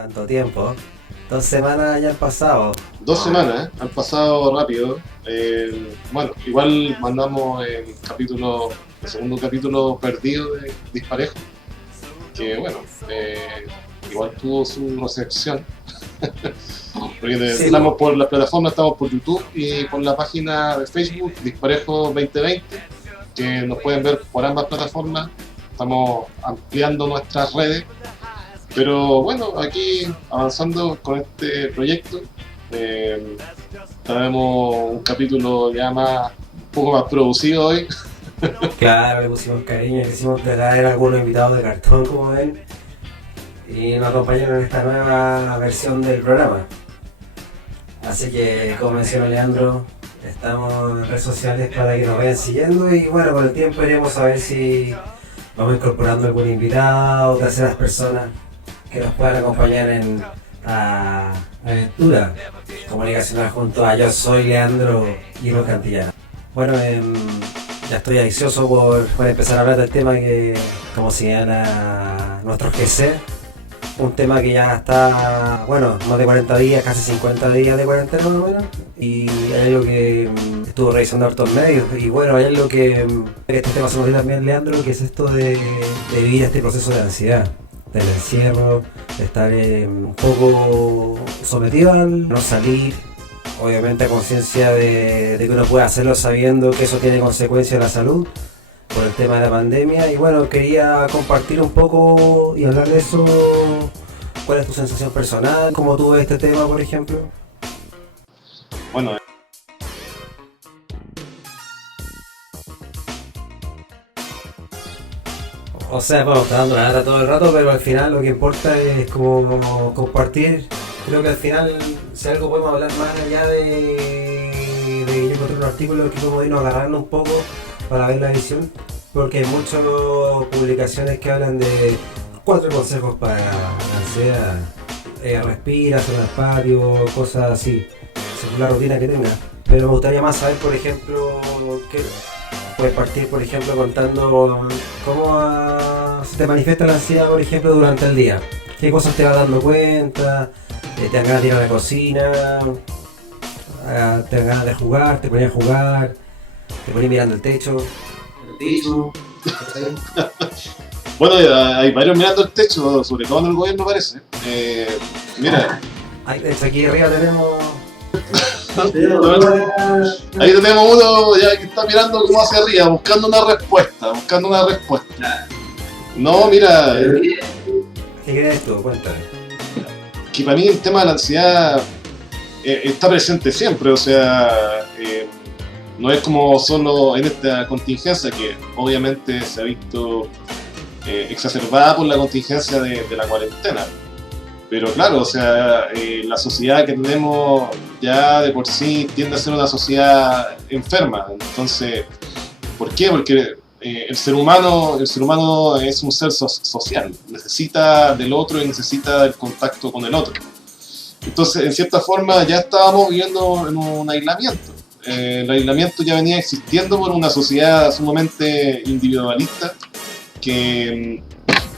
Tanto tiempo. 2 semanas ya han pasado. 2 semanas, han pasado rápido. Bueno, igual mandamos el segundo capítulo perdido de Disparejo, que bueno, igual tuvo su recepción. Porque Sí, estamos por las plataformas, estamos por YouTube y por la página de Facebook Disparejo 2020, que nos pueden ver por ambas plataformas. Estamos ampliando nuestras redes. Pero bueno, aquí avanzando con este proyecto, tenemos un capítulo ya un poco más producido hoy. claro, le pusimos cariño, quisimos traer algunos invitados de cartón, como ven, y nos acompañaron en esta nueva versión del programa. Así que, como mencionó Leandro, estamos en redes sociales para que nos vayan siguiendo y bueno, con el tiempo iremos a ver si vamos incorporando algún invitado, terceras personas que nos puedan acompañar en la aventura comunicacional junto a Yo Soy Leandro y Los Cantillana. Bueno, ya estoy ansioso por empezar a hablar del tema que, como señala nuestro GC, un tema que ya está, bueno, más de 40 días, casi 50 días de cuarentena más o menos, y hay algo que estuvo revisando hartos medios, y bueno, hay algo que este tema se nos dio también, Leandro, que es esto de vivir este proceso de ansiedad, del encierro, de estar un poco sometido al no salir, obviamente a conciencia de que uno puede hacerlo sabiendo que eso tiene consecuencias en la salud por el tema de la pandemia. Y bueno, quería compartir un poco y hablar de eso. ¿Cuál es tu sensación personal? ¿Cómo tú ves este tema, por ejemplo? Bueno, O sea, bueno, está dando la lata todo el rato, pero al final lo que importa es como compartir. Creo que al final, si algo podemos hablar más allá de yo encontré un artículo que podemos irnos agarrando un poco para ver la visión, porque hay muchas publicaciones que hablan de 4 consejos para la ansiedad. Respira, sal al patio, cosas así, según la rutina que tengas. Pero me gustaría más saber, por ejemplo, qué puedes partir, por ejemplo, contando cómo se te manifiesta la ansiedad, por ejemplo, durante el día. ¿Qué cosas te vas dando cuenta? ¿Te dan ganas de ir a la cocina? ¿Te dan ganas de jugar? ¿Te ponías a jugar? ¿Te ponías mirando el techo? bueno, hay varios mirando el techo, sobre todo en el gobierno parece. Mira, De hecho, aquí arriba tenemos... ahí tenemos uno ya que está mirando como hacia arriba, buscando una respuesta. No, mira, ¿Qué crees tú? Cuéntame. que para mí el tema de la ansiedad está presente siempre, o sea, no es como solo en esta contingencia que obviamente se ha visto exacerbada por la contingencia de la cuarentena. Pero claro, o sea, la sociedad que tenemos ya de por sí tiende a ser una sociedad enferma. Entonces, ¿por qué? Porque el ser humano es un ser social, necesita del otro y necesita del contacto con el otro. Entonces, en cierta forma, ya estábamos viviendo en un aislamiento. El aislamiento ya venía existiendo por una sociedad sumamente individualista que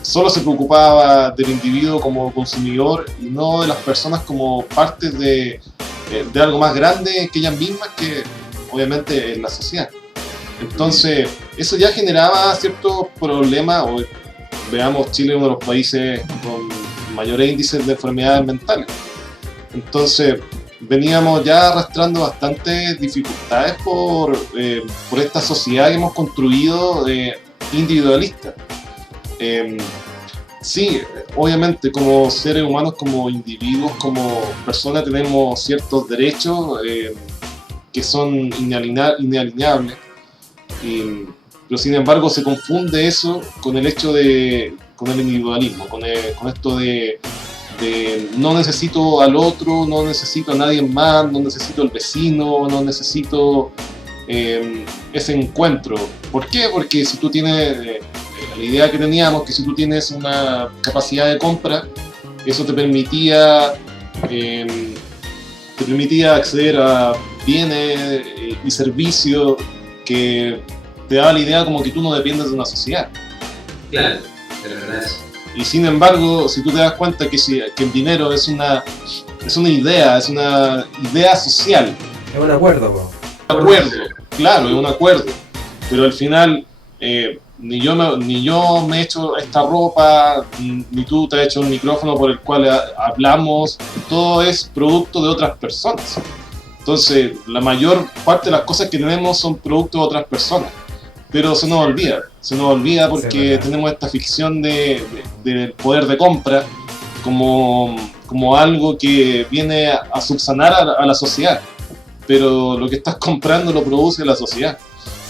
solo se preocupaba del individuo como consumidor y no de las personas como partes de algo más grande que ellas mismas, que obviamente es la sociedad. Entonces, eso ya generaba ciertos problemas. Veamos, Chile es uno de los países con mayores índices de enfermedades mentales. Entonces, veníamos ya arrastrando bastantes dificultades por esta sociedad que hemos construido individualista. Sí, obviamente como seres humanos, como individuos, como personas tenemos ciertos derechos que son inalienables, pero sin embargo se confunde eso con el hecho con el individualismo, con esto de no necesito al otro, no necesito a nadie más, no necesito al vecino, no necesito ese encuentro. ¿Por qué? Porque si tú tienes... la idea que teníamos, que si tú tienes una capacidad de compra, eso te permitía acceder a bienes y servicios que te daba la idea como que tú no dependes de una sociedad. Claro, de verdad. Y sin embargo, si tú te das cuenta que el dinero es una idea, es una idea social. Es un acuerdo, po. Un acuerdo, claro, es un acuerdo. Pero al final, ni yo me he hecho esta ropa, ni tú te has hecho un micrófono por el cual hablamos, todo es producto de otras personas. Entonces, la mayor parte de las cosas que tenemos son producto de otras personas. Pero se nos olvida porque tenemos esta ficción del poder de compra como algo que viene a subsanar a la sociedad. Pero lo que estás comprando lo produce la sociedad.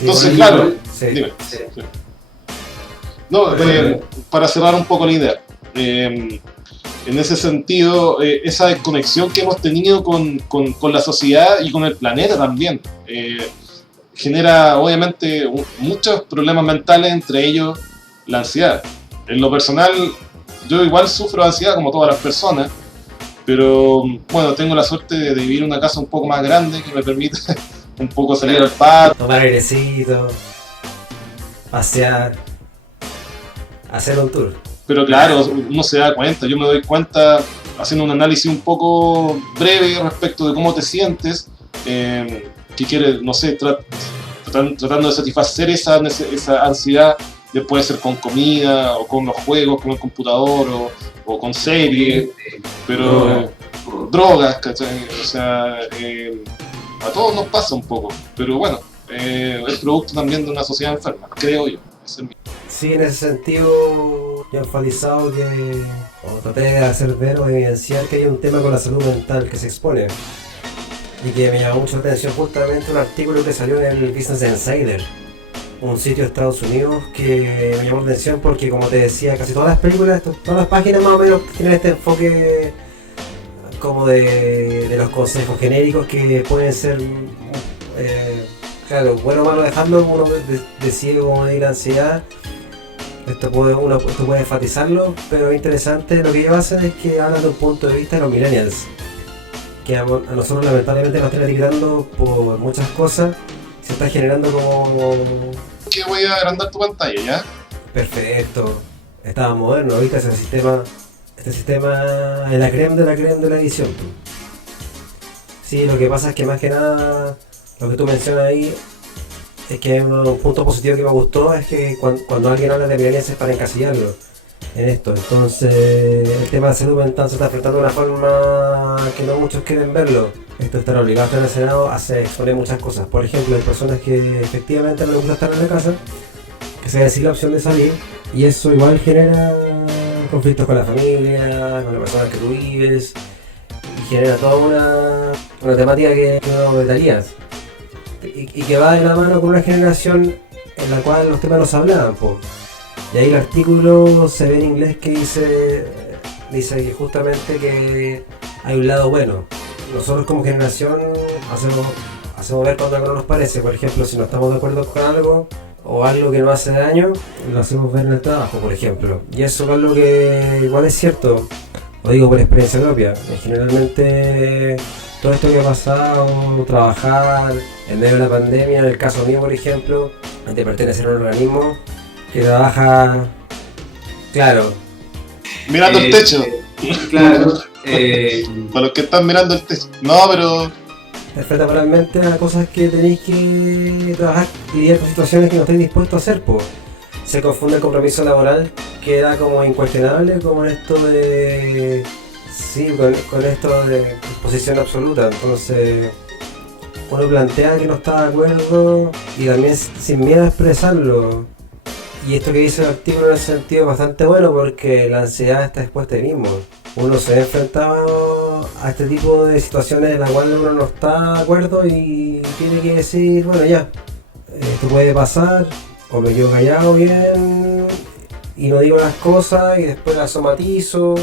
Entonces, sí, claro, sí, dime. Sí. Sí. No, para cerrar un poco la idea, en ese sentido, esa desconexión que hemos tenido con la sociedad y con el planeta también, genera obviamente muchos problemas mentales, entre ellos la ansiedad. En lo personal, yo igual sufro de ansiedad como todas las personas, pero bueno, tengo la suerte de vivir en una casa un poco más grande que me permite un poco salir al patio, tomar airecito, pasear, hacer un tour. Pero claro, uno se da cuenta, yo me doy cuenta haciendo un análisis un poco breve respecto de cómo te sientes, que quieres, no sé, tratando de satisfacer esa ansiedad, puede ser con comida, o con los juegos, con el computador, o con series, pero drogas, ¿cachai? O sea, a todos nos pasa un poco, pero bueno, es producto también de una sociedad enferma, creo yo. Sí, en ese sentido, yo he enfatizado o traté de hacer ver o evidenciar que hay un tema con la salud mental que se expone. Y que me llamó mucho la atención justamente un artículo que salió en el Business Insider, un sitio de Estados Unidos que me llamó la atención porque, como te decía, casi todas las películas, todas las páginas más o menos tienen este enfoque como de los consejos genéricos que pueden ser, claro, bueno o malo dejarlo, uno decide cómo medir la ansiedad. Esto puede enfatizarlo, pero es interesante lo que ellos hacen es que hablan de un punto de vista de los millennials, que a nosotros lamentablemente nos están etiquetando por muchas cosas, se está generando como... Que voy a agrandar tu pantalla, ¿ya? Perfecto, estaba moderno, ahorita este sistema es la creme de la edición. Sí, lo que pasa es que más que nada, lo que tú mencionas ahí, es que un punto positivo que me gustó es que cuando alguien habla de millennials es para encasillarlo en esto. Entonces el tema de salud mental se está enfrentando de una forma que no muchos quieren verlo. Esto de estar obligado a estar en el Senado hace exponer muchas cosas. Por ejemplo, hay personas que efectivamente no les gusta estar en la casa, que se decide la opción de salir, y eso igual genera conflictos con la familia, con las personas que tú vives, y genera toda una temática que no vetarías. Y que va de la mano con una generación en la cual los temas no se hablaban, po. Y ahí el artículo se ve en inglés que dice que justamente que hay un lado bueno. Nosotros como generación hacemos ver cuando algo no nos parece. Por ejemplo, si no estamos de acuerdo con algo o algo que nos hace daño, lo hacemos ver en el trabajo, por ejemplo. Y eso es algo que igual es cierto, lo digo por experiencia propia. Generalmente todo esto que ha pasado, trabajar en medio de la pandemia, en el caso mío por ejemplo, de pertenecer a un organismo que trabaja, claro, mirando el techo. Claro. Para los que están mirando el techo. No, pero... te enfrenta realmente a cosas que tenéis que trabajar y lidiar con situaciones que no estáis dispuestos a hacer, pues. Se confunde el compromiso laboral, queda como incuestionable, como esto de... sí, con esto de posición absoluta. Entonces uno plantea que no está de acuerdo y también sin miedo a expresarlo. Y esto que dice el artículo en ese sentido es bastante bueno porque la ansiedad está expuesta ahí mismo. Uno se ha enfrentado a este tipo de situaciones en las cuales uno no está de acuerdo y tiene que decir, bueno ya, esto puede pasar, o me quedo callado bien y no digo las cosas y después las somatizo,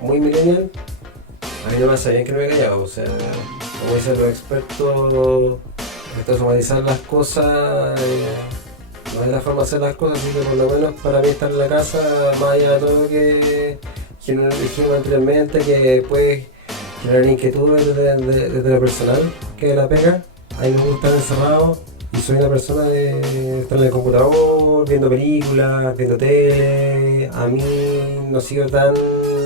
muy millennial. A mí no me hace bien que no me he callado, o sea, como dicen los expertos, esto de somatizar las cosas no es la forma de hacer las cosas, así que por lo menos para mí estar en la casa, más allá de todo lo que dijimos anteriormente, que puede generar inquietudes desde lo personal, que es la pega. A mí me gusta estar encerrado y soy una persona de estar en el computador, viendo películas, viendo tele. A mí no ha sido tan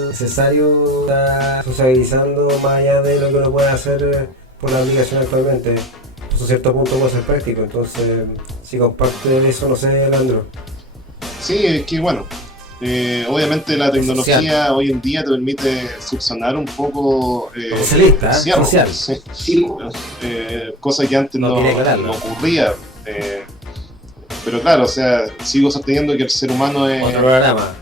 necesario estar sociabilizando más allá de lo que uno puede hacer por la aplicación actualmente. Pues a cierto punto puede ser práctico, entonces si comparte eso, no sé, Leandro. Sí, es que bueno, obviamente la tecnología Social. hoy en día te permite subsanar un poco Socialista, encierro, social. sí. Sí, Cosa que antes No no, tiene que hablarlo. no ocurría. Pero claro, o sea, sigo sosteniendo que el ser humano Otro programa,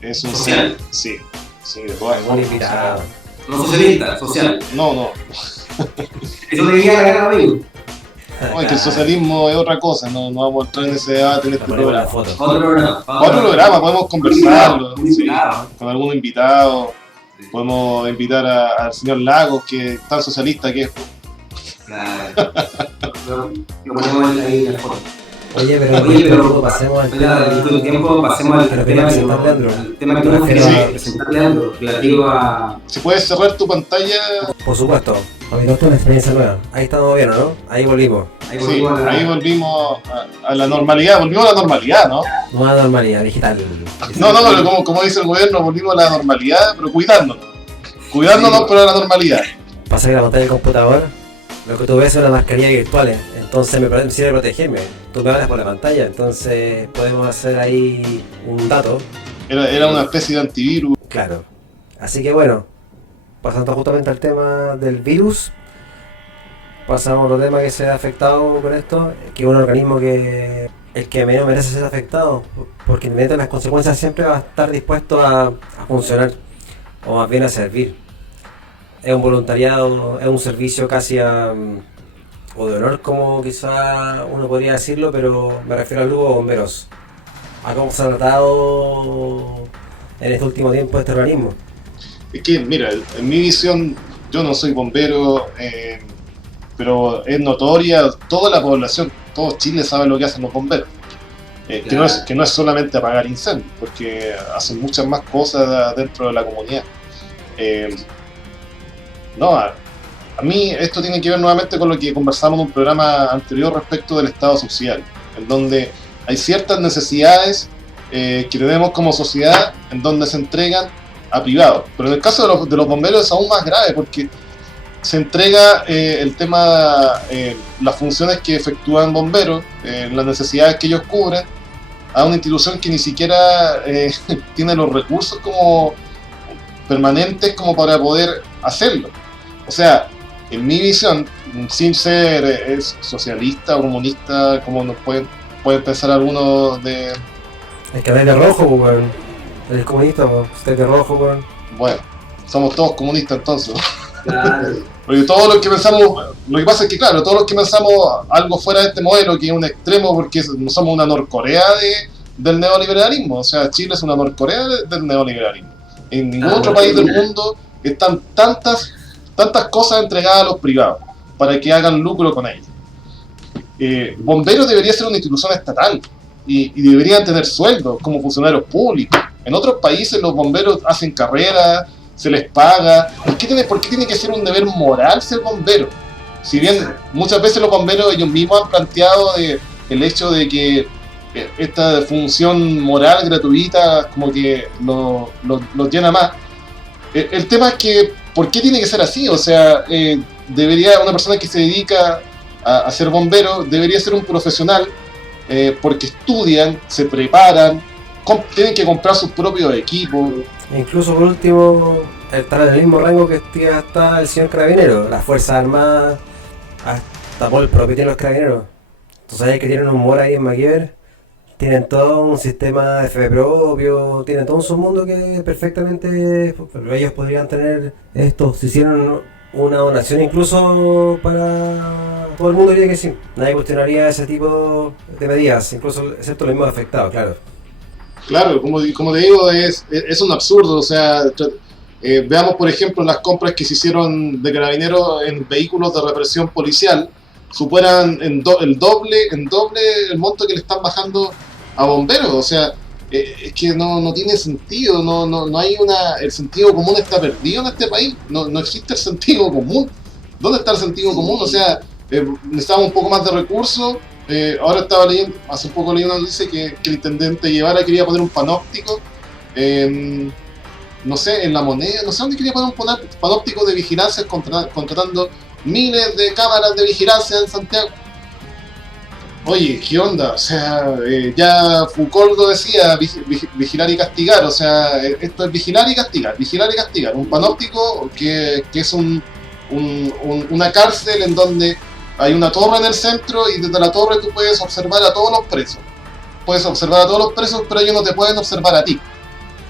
es un Social. ser, sí, de todas algún formas. invitado. no socialista, social. No, Eso te quería agregar, amigo. no, es que el socialismo es otra cosa, no vamos a entrar en ese debate en La este ponemos en la programa. foto. Otro programa. Otro programa, podemos conversarlo, Un sí, invitado. con algún invitado, podemos invitar al señor Lagos, que es tan socialista que es. Claro. Lo ponemos ahí en la foto. Oye, pero pasemos al espera, tema. en todo el tiempo pasemos al Que nos tema quería que presentar Leandro. al tema que tenemos que Sí. presentar Leandro, relativo a Si puedes cerrar tu pantalla, Por supuesto, a mi una experiencia nueva. Ahí estamos bien, ¿o no? Ahí volvimos. ahí sí, volvimos a la- ahí volvimos a la normalidad, volvimos a la normalidad, ¿no? Nueva normalidad digital. No, pero como dice el gobierno, volvimos a la normalidad, pero cuidándonos. Cuidándonos, pero a la normalidad. Pasa que la pantalla del computador, lo que tú ves son las mascarillas virtuales. Entonces me sirve protegerme. Tú me hablas por la pantalla, entonces podemos hacer ahí un dato. Era una especie de antivirus. Claro. Así que bueno, pasando justamente al tema del virus, pasamos a otro tema que se ha afectado con esto, que es un organismo que el que menos merece ser afectado, porque independientemente de las consecuencias siempre va a estar dispuesto a funcionar, o más bien a servir. Es un voluntariado, es un servicio casi o de honor, como quizá uno podría decirlo, pero me refiero al grupo de bomberos. A cómo se ha tratado en este último tiempo este organismo. Es que, mira, en mi visión, yo no soy bombero, pero es notoria, toda la población, todo Chile sabe lo que hacen los bomberos. Que no es solamente apagar incendios, porque hacen muchas más cosas dentro de la comunidad. No, a mí esto tiene que ver nuevamente con lo que conversamos en un programa anterior respecto del Estado social, en donde hay ciertas necesidades que tenemos como sociedad en donde se entregan a privados. Pero en el caso de los bomberos es aún más grave porque se entrega el tema, las funciones que efectúan bomberos, las necesidades que ellos cubren, a una institución que ni siquiera tiene los recursos como permanentes como para poder hacerlo. O sea, en mi visión, sin ser socialista o comunista, como nos pueden pensar algunos de... El canal de rojo, weón. El comunista, usted de rojo, weón. Bueno, somos todos comunistas entonces. Claro. Porque todos los que pensamos, lo que pasa es que claro, todos los que pensamos algo fuera de este modelo, que es un extremo porque somos una Norcorea del neoliberalismo. O sea, Chile es una Norcorea del neoliberalismo. En ningún otro país del mundo están tantas cosas entregadas a los privados para que hagan lucro con ellas. Bomberos debería ser una institución estatal y deberían tener sueldos como funcionarios públicos. En otros países los bomberos hacen carreras, se les paga. ¿Por qué tiene que ser un deber moral ser bombero? Si bien muchas veces los bomberos ellos mismos han planteado el hecho de que esta función moral gratuita como que los llena más. El tema es que, ¿por qué tiene que ser así? O sea, una persona que se dedica a ser bombero debería ser un profesional porque estudian, se preparan, tienen que comprar sus propios equipos. Incluso por último, está en el mismo rango que está el señor Carabinero. Las Fuerzas Armadas, hasta por el propio tienen los Carabineros. Tú sabes que tienen un mall ahí en MacGyver, tienen todo un sistema de FP propio, tienen todo un submundo que perfectamente ellos podrían tener esto. Si hicieran una donación incluso para todo el mundo, diría que sí. Nadie cuestionaría ese tipo de medidas, incluso excepto los mismos afectados, claro. Claro, como te digo, es un absurdo. O sea, veamos por ejemplo las compras que se hicieron de Carabineros en vehículos de represión policial, superan el doble el monto que le están bajando a bomberos. O sea, es que no tiene sentido, no hay el sentido común está perdido en este país, no existe el sentido común. ¿Dónde está el sentido común? O sea, necesitamos un poco más de recursos. Ahora estaba leyendo, hace un poco leí una noticia que el intendente Guevara quería poner un panóptico no sé, en La Moneda, no sé dónde quería poner un panóptico de vigilancia contratando miles de cámaras de vigilancia en Santiago. Oye, ¿qué onda? O sea, ya Foucault lo decía, vigilar y castigar, o sea, esto es vigilar y castigar. Un panóptico que es una cárcel en donde hay una torre en el centro y desde la torre tú puedes observar a todos los presos. Puedes observar a todos los presos, pero ellos no te pueden observar a ti.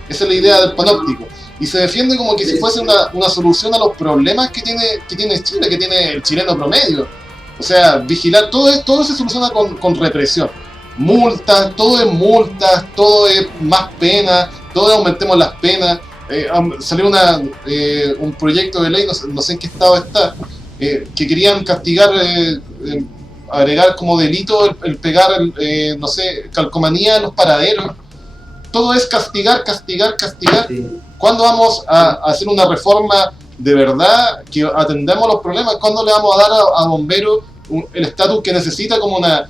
Esa es la idea del panóptico. Y se defiende como que si fuese una solución a los problemas que tiene Chile, que tiene el chileno promedio. O sea, vigilar, todo se soluciona con represión. Multas, todo es más pena, todo es aumentemos las penas. Salió un proyecto de ley, no sé en qué estado está, que querían castigar, agregar como delito el pegar, no sé, calcomanía en los paraderos. Todo es castigar. Sí. ¿Cuándo vamos a hacer una reforma de verdad que atendamos los problemas? ¿Cuándo le vamos a dar a bomberos el estatus que necesita como una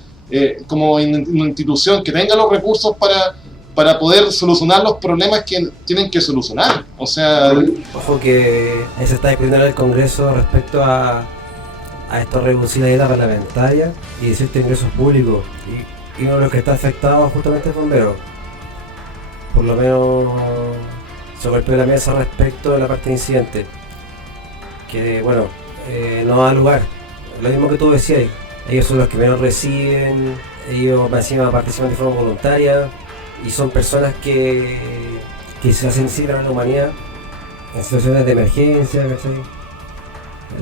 institución que tenga los recursos para poder solucionar los problemas que tienen que solucionar? O sea, Ojo que ahí se está discutiendo en el Congreso respecto a esto de reducir la dieta parlamentaria y ciertos ingresos públicos. Y uno de los que está afectado justamente es bombero. Por lo menos se golpeó la mesa respecto de la parte de incidente. Que bueno, no da lugar. Lo mismo que tú decías, ellos son los que menos reciben, ellos encima participan de forma voluntaria y son personas que se hacen sirven a la humanidad en situaciones de emergencia, ¿cachai?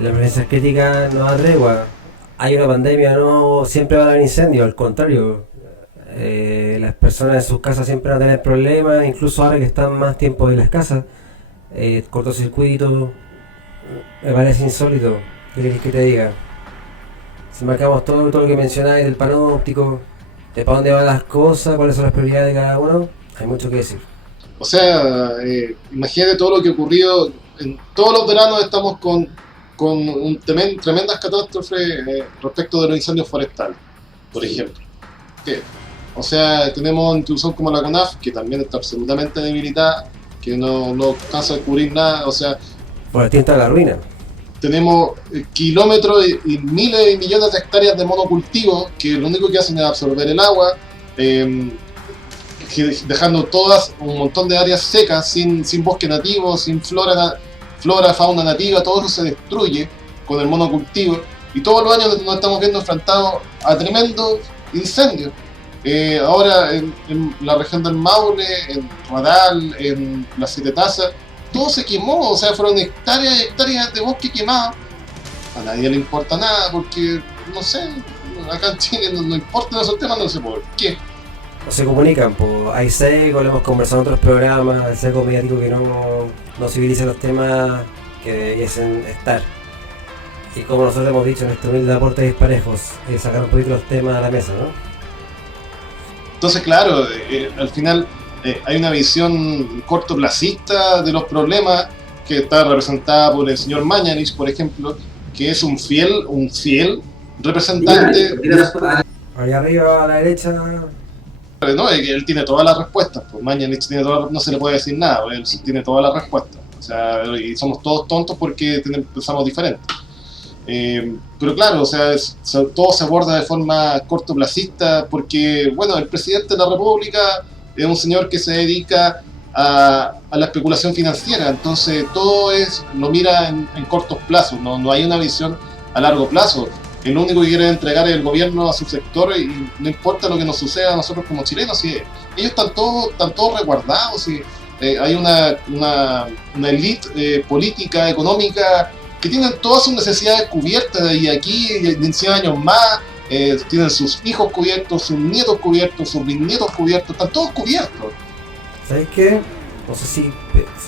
La emergencia crítica no da tregua. Hay una pandemia, no siempre va a haber incendios, al contrario. Las personas en sus casas siempre van a tener problemas, incluso ahora que están más tiempo en las casas. Cortocircuito, me parece insólito. ¿Qué querés que te diga? Si marcamos todo lo que mencionáis del panóptico, de para dónde van las cosas, cuáles son las prioridades de cada uno, hay mucho que decir. o sea, imagínate todo lo que ocurrió. En todos los veranos estamos con tremendas catástrofes respecto de los incendios forestales, por ejemplo. ¿Qué? O sea, tenemos instituciones como la CONAF, que también está absolutamente debilitada, que no alcanza a cubrir nada. O sea, Boletín está en la ruina. tenemos kilómetros y miles y millones de hectáreas de monocultivo que lo único que hacen es absorber el agua, dejando todas un montón de áreas secas, sin bosque nativo, sin flora, fauna nativa. Todo eso se destruye con el monocultivo y todos los años nos estamos viendo enfrentados a tremendos incendios. Ahora en la región del Maule, en Radal, en las Siete Tazas, todo se quemó. O sea, fueron hectáreas y hectáreas de bosque quemado. A nadie le importa nada porque, no sé, acá en Chile no importan esos temas, no sé por qué. No se comunican, pues hay seco, lo hemos conversado en otros programas, el seco mediático que no civiliza los temas que debiesen estar. Y como nosotros hemos dicho en nuestro humilde aporte disparejos, sacar un poquito los temas a la mesa, ¿no? Entonces, claro, al final hay una visión cortoplacista de los problemas que está representada por el señor Mañalich, por ejemplo, que es un fiel representante. Allá arriba a la derecha. No, él tiene todas las respuestas, pues Mañalich tiene no se le puede decir nada, él tiene todas las respuestas. O sea, y somos todos tontos porque pensamos diferente. Pero claro, o sea, todo se aborda de forma cortoplacista porque, bueno, el presidente de la República es un señor que se dedica a la especulación financiera, entonces todo lo mira en cortos plazos, no hay una visión a largo plazo. El único que quiere entregar el gobierno a su sector y no importa lo que nos suceda a nosotros como chilenos, si ellos están todos resguardados, si hay una élite política, económica, que tienen todas sus necesidades cubiertas, y aquí en 100 años más tienen sus hijos cubiertos, sus nietos cubiertos, sus bisnietos cubiertos, están todos cubiertos. ¿Sabes qué? No sé si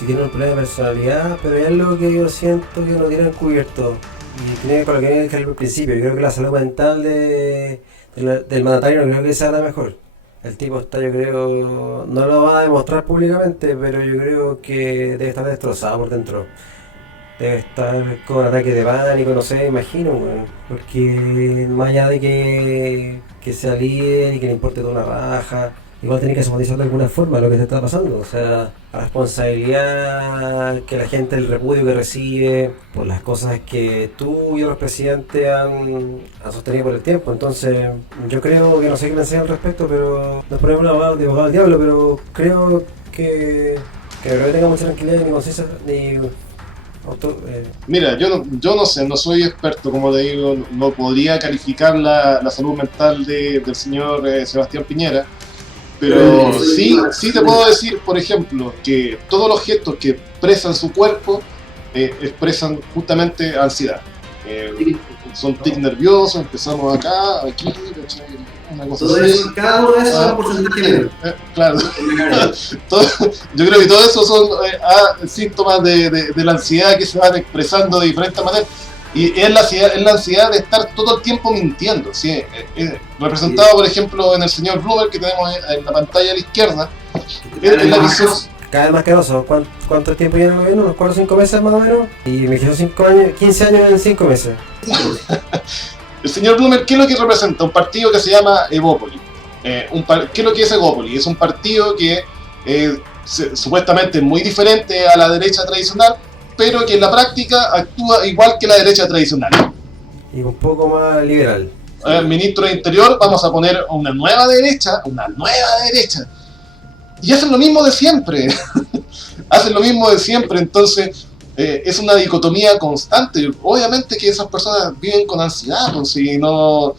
tienen un problema de personalidad, pero es algo que yo siento que no tienen cubierto. Y tiene que ver con lo que dije al principio. Yo creo que la salud mental del mandatario no creo que sea la mejor. El tipo está, yo creo, no lo va a demostrar públicamente, pero yo creo que debe estar destrozado por dentro. Debe estar con ataques de pánico, no sé, imagino, bueno, porque más allá de que sea líder y que le importe toda una raja, igual tenés que somatizar de alguna forma lo que te está pasando. O sea, la responsabilidad que la gente, el repudio que recibe por las cosas que tú y otros presidentes han sostenido por el tiempo. Entonces, yo creo que no sé qué pensé al respecto, pero nos ponemos abogado del diablo, pero creo que creo que tenga mucha tranquilidad ni conciencia ni Mira, yo no sé, no soy experto, como te digo, no podría calificar la salud mental del señor Sebastián Piñera, pero sí te puedo decir, por ejemplo, que todos los gestos que expresan su cuerpo expresan justamente ansiedad. Son tics nerviosos, empezamos acá, aquí, una cosa Todo así. eso, cada uno de esos es un porcentaje menor. Claro. Yo creo que todo eso son síntomas de la ansiedad que se van expresando de diferentes maneras. Y es la ansiedad de estar todo el tiempo mintiendo, ¿sí? Representado, por ejemplo, en el señor Blumer, que tenemos en la pantalla a la izquierda. Es la visión. cada vez más caroso. ¿Cuánto tiempo lleva el gobierno? ¿Unos 4 o 5 meses más o menos? Y me quedó 5 años, 15 años en 5 meses. El señor Blumer, ¿qué es lo que representa? Un partido que se llama Evópoli. ¿Qué es lo que es Evópoli? Es un partido que supuestamente es muy diferente a la derecha tradicional, pero que en la práctica actúa igual que la derecha tradicional. Y un poco más liberal. Ministro de Interior, vamos a poner una nueva derecha, y hacen lo mismo de siempre. Hacen lo mismo de siempre, entonces es una dicotomía constante. Obviamente que esas personas viven con ansiedad, pues, si no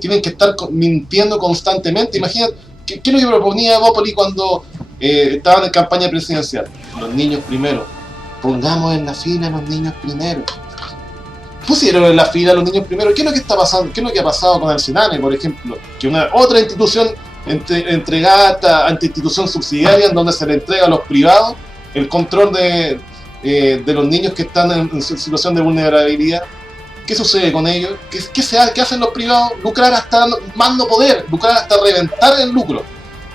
tienen que estar mintiendo constantemente. Imagínate, ¿qué es lo que proponía Evópoli cuando estaban en campaña presidencial? Los niños primero. Pongamos en la fila a los niños primero. Pusieron en la fila a los niños primero. ¿Qué es lo que está pasando? ¿Qué es lo que ha pasado con el Sename, por ejemplo? Que una otra institución entregada ante institución subsidiaria, en donde se le entrega a los privados el control de los niños que están en situación de vulnerabilidad. ¿Qué sucede con ellos? ¿Qué hacen los privados? Lucrar hasta más no poder, lucrar hasta reventar el lucro,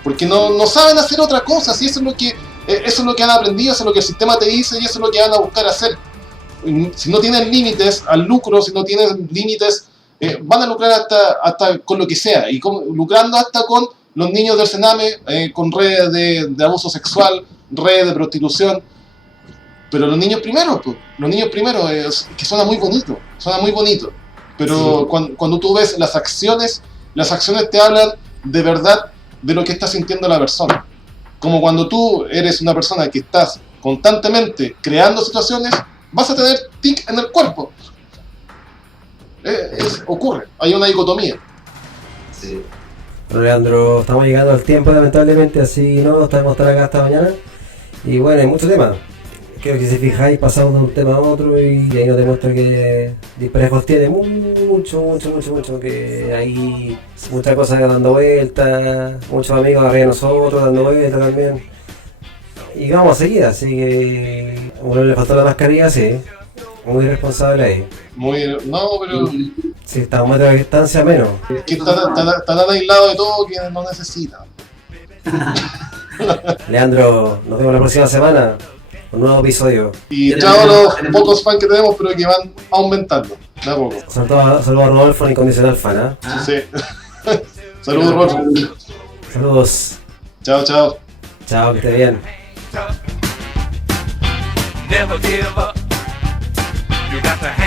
porque no saben hacer otra cosa. Si eso es lo que han aprendido, eso es lo que el sistema te dice y eso es lo que van a buscar hacer. Si no tienen límites al lucro, si no tienen límites, van a lucrar hasta con lo que sea, y lucrando hasta con los niños del Sename, con redes de abuso sexual, redes de prostitución. Pero los niños primero, pues, que suena muy bonito, pero sí. Cuando tú ves las acciones te hablan de verdad de lo que está sintiendo la persona. Como cuando tú eres una persona que estás constantemente creando situaciones, vas a tener tic en el cuerpo. Ocurre, hay una dicotomía. Sí. Bueno, Leandro, estamos llegando al tiempo lamentablemente, así no estamos estar acá hasta mañana. Y bueno, hay muchos temas. Creo que si fijáis pasamos de un tema a otro y ahí nos demuestra que Disparejos tiene mucho, que hay muchas cosas dando vueltas, muchos amigos arriba de nosotros dando vueltas también. Y vamos a seguir, así que a uno le faltó la mascarilla, sí, muy responsable ahí. Pero sí, está a un metro de distancia menos. Es que está tan aislado de todo que no necesita. Leandro, nos vemos la próxima semana. Un nuevo episodio. Y chao los pocos fans que tenemos, pero que van aumentando. De a poco. Saludos a Rodolfo, incondicional fan, ¿eh? Sí. Saludos, Rodolfo. Saludos. Chao. Chao, que esté bien. Never give up. You got to